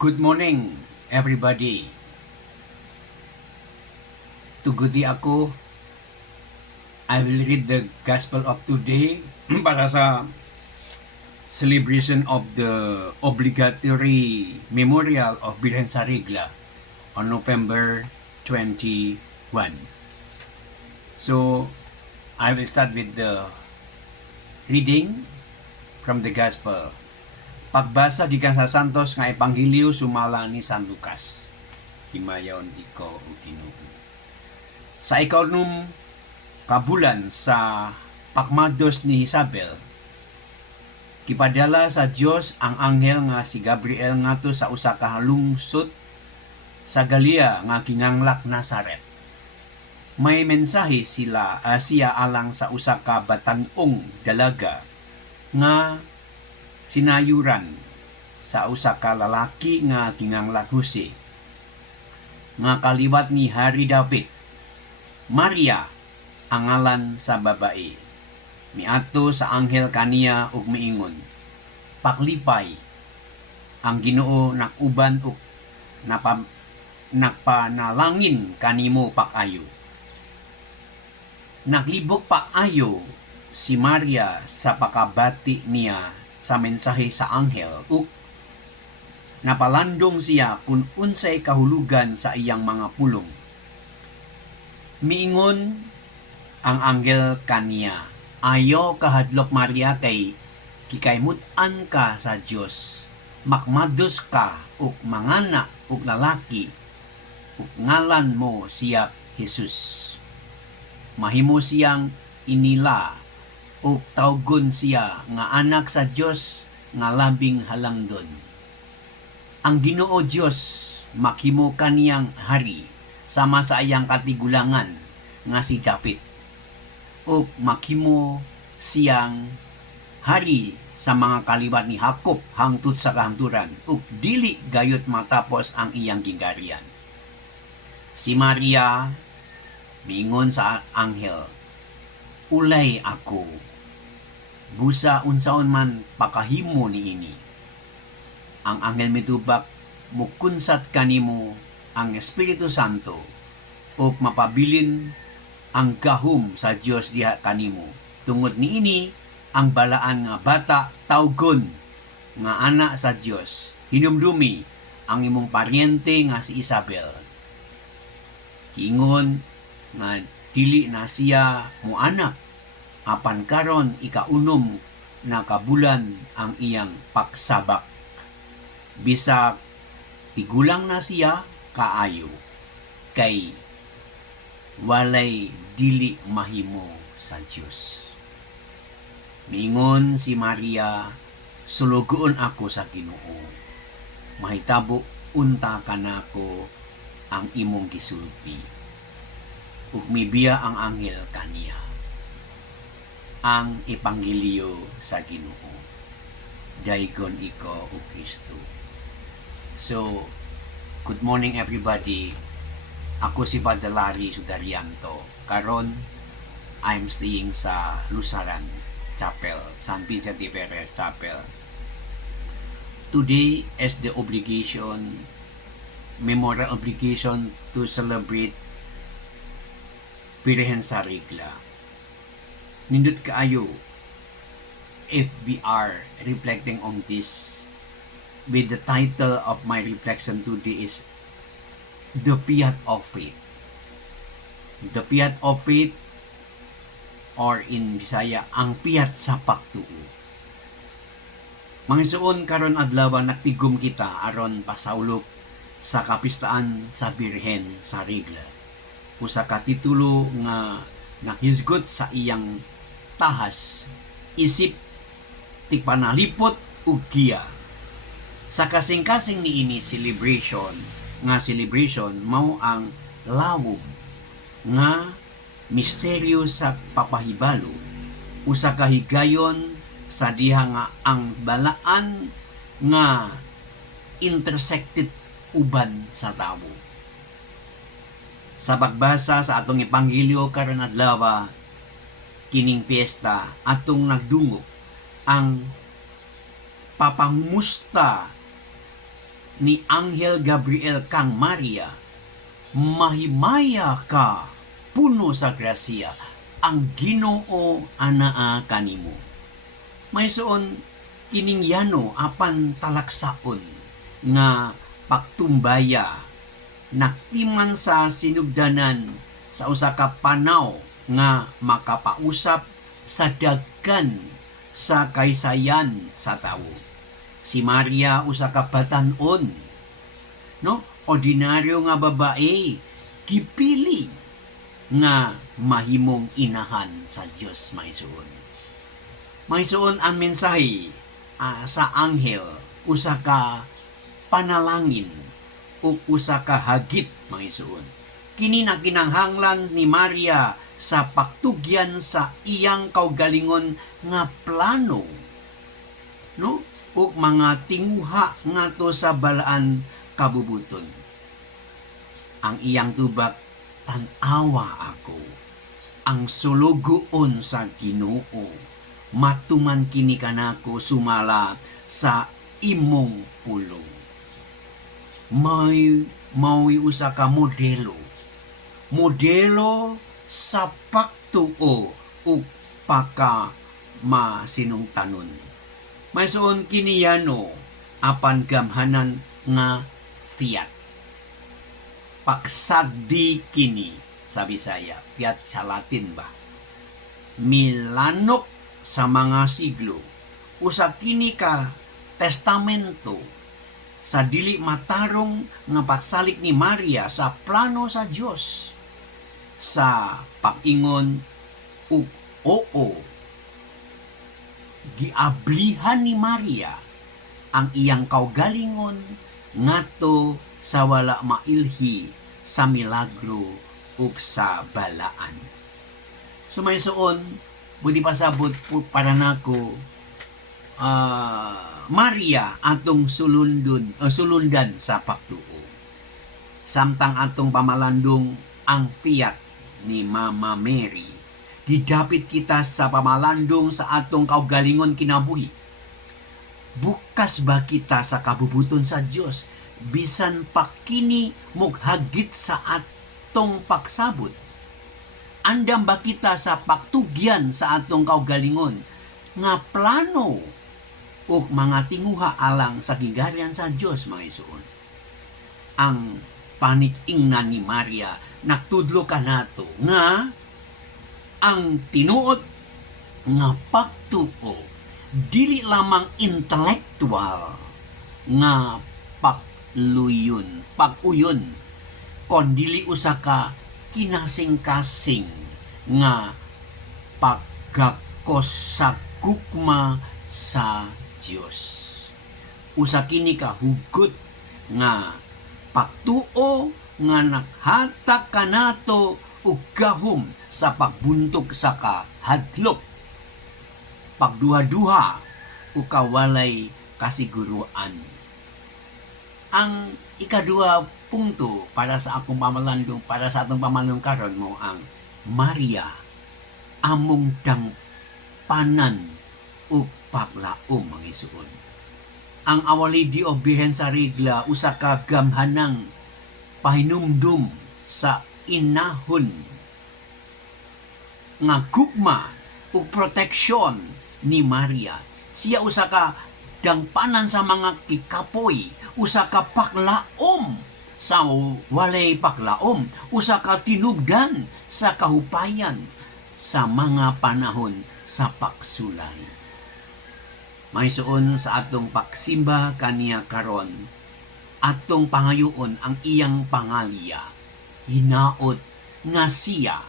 Good morning, everybody. Tugudi ako. I will read the Gospel of today para sa celebration of the obligatory memorial of Birhen sa Regla on November 21. So, I will start with the reading from the Gospel. Pagbasa gikan sa Santos nga Ebanghelyo sumala ni San Lucas. Himayon iko o Ginoo. Sa ikawnum kabulan sa pakmados ni Isabel, kipadala sa Dios ang anghel nga si Gabriel ngadto sa usa ka lungsod sa Galilea nga kinganglak Nazaret. May mensahe siya alang sa usa ka batan-ong dalaga nga sinayuran sa usa ka lalaki nga kinganglak Jose nga kaliwat ni Hari David. Maria ang ngalan sa babae. Miadto sa anghel kaniya ug miingon, paklipay, ang Ginoo nakuban ug nagpanalangin kanimo pakayo. Naglibok paayo si Maria sa pakabati niya sa mensahe sa anghel ug napalandong siya kung unsay kahulugan sa iyang mga pulong. Miingon ang anghel kaniya, ayo kahadlok Maria kay kikaymutan ka sa Dios, makmados ka ug mangana ug lalaki ug ngalan mo siya Jesus. Mahimo siyang inila ug tawgon siya nga anak sa Dios nga labing halangdon. Ang Ginoo Dios maghimo kaniyang hari sama sa iyang katigulangan nga si David ug maghimo siyang hari sa mga kaliwat ni Jacob hangtod sa kahangturan ug dili gayot matapos ang iyang gingarian. Si Maria miingon sa anghel, ulay ako, busa unsaon man pakahimo niini. Ang anghel mitubak, mukunsat kanimo ang Espiritu Santo ug mapabilin ang gahom sa Dios diha kanimo. Tungod niini ang balaan nga bata tawgon nga anak sa Dios. Hinumdumi ang imong paryente nga si Isabel. Kiingon nga dili na siya mo anak apan karon ikaunom na kabulan ang iyang pagsabak. Bisag igulang na siya kaayo kay walay dili mahimo sa Dios. Miingon si Maria, sulugoon ako sa Ginoo. Mahitabo unta kanako ang imong gisulti. Ug mibiya ang anghel kaniya. Ang Ebanghelyo sa Ginoo. Daygon iko o Kristo. So, good morning everybody. Ako si Padre Larry Sudarianto. Karon, I'm staying sa Lusaran Chapel, San Vincent de Ferrer Chapel. Today is the memorial obligation to celebrate Birhen sa Regla. Nindot kaayo if we are reflecting on this with the title of my reflection today is The Fiat of Faith. The Fiat of Faith, or in Bisaya, ang fiat sa pagtuo. Mangisuon karon adlaw nagtigom kita aron pasaulok sa kapistaan sa Birhen sa Regla. Usa ka titulo nga nakisgot sa iyang tahas, isip, tigpanalipot ug giya. Sa kasing-kasing niini celebration mao ang lawom nga misteryo sa papahibalo, usa ka higayon sa diha nga ang balaan nga intersected uban sa tawo. Sa pagbasa sa atong Ebanghelyo karon adlaw kining piyesta atong nagdungog ang papangumusta ni Anghel Gabriel kang Maria, mahimaya ka, puno sa grasya, ang Ginoo anaa kanimo. Maysuon kining yano apan talaksaon nga pagtumbaya naktiman sa sinugdanan sa usa ka panaw nga makapausap sa dagkan sa kaysayan sa tawo. Si Maria usa ka batan-on, no? Ordinaryo nga babae, gipili nga mahimong inahan sa Dios maisuon. Maisuon ang mensahe sa anghel, usa ka panalangin o usa ka hagit maisuon. Kini na kinahanglan ni Maria sa paktugyan sa iyang kaugalingon nga plano, no? O mga tinguha ngadto sa balaan kabubuton. Ang iyang tubag, tan-awa ako, ang sulugoon sa Ginoo, matuman kini kanako sumala sa imong pulong. Maui usa ka modelo sa pagtuo o paka masinungtanon. Maysuon kini yano apan gamhanan nga fiat. Paksagdi kini sa Bisaya, fiat sa Latin ba? Milanok sa mga siglo, usa kini ka testamento sa dili matarong nga pagsalik ni Maria sa plano sa Dios sa pag-ingon ug oo. Giablihan ni Maria ang iyang kaugalingon ngadto sa wala mailhi sa milagro ug sa balaan. So maysuon, budi pasabot para nako Maria atong sulundan sa pagtuo. Samtang atong pamalandong ang fiat ni Mama Mary, didapit kita sa pamalandong sa atong kaugalingon kinabuhi. Bukas ba kita sa kabubuton sa Dios bisan pa kini mughagit sa atong pagsabot? Andam ba kita sa paktugyan sa atong kaugalingon nga plano o mga tinguha alang sa gigarian sa Dios, mga isuon? Ang panik-ingnan ni Maria nagtudlo kanato nga ang tinuod nga pagtuo dili lamang intellectual nga pag-uyon, kon dili usa ka kinasing-kasing nga pagkakos sa gugma sa Dios. Usa kini ka hugot nga pagtuo nga naghatag kanato og gahom sa pagbuntog sa kahadlok, pagduha-duha o kawalay kasiguruan. Ang ikaduha punto para sa akong pamalandong, para sa atong pamalandong karon mo ang Maria, among dangpanan o paglaom ang isuon. Ang Our Lady of Birhen sa Regla, usa ka gamhanang pahinumdum sa inahon nga gugma o proteksyon ni Maria. Siya usa ka dangpanan sa mga kikapoy, usa ka paklaom sa walay paklaom, usa ka tinugdan sa kahupayan sa mga panahon sa pagsulay. Maysuon sa atong pagsimba kaniya karon, atong pangayoon ang iyang pangalya, hinaot nga siya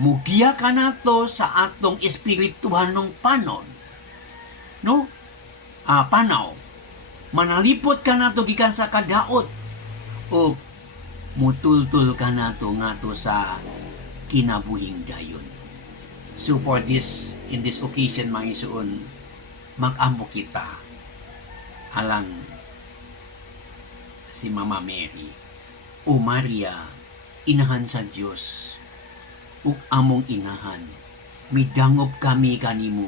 mugiya kanato sa atong espirituhanong panon, no? Panaw, manalipot kanato gikan sa kadaot o mutultul kanato ngato sa kinabuhing dayon. So for this, in this occasion, mga isuon, mag-amo kita alang si Mama Mary o Maria, inahan sa Dios, ug among inahan, midangop kami kanimo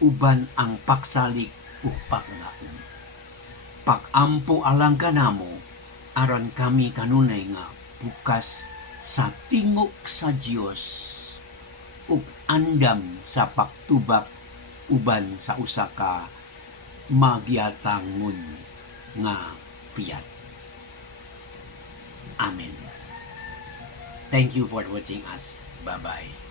uban ang pagsalik ug paglaom. Pakampo alang kanamo aron kami kanunay nga bukas sa tingok sa Dios ug andam sa paktubak uban sa usa ka magyatangon nga piyat. Amen. Thank you for watching us. Bye-bye.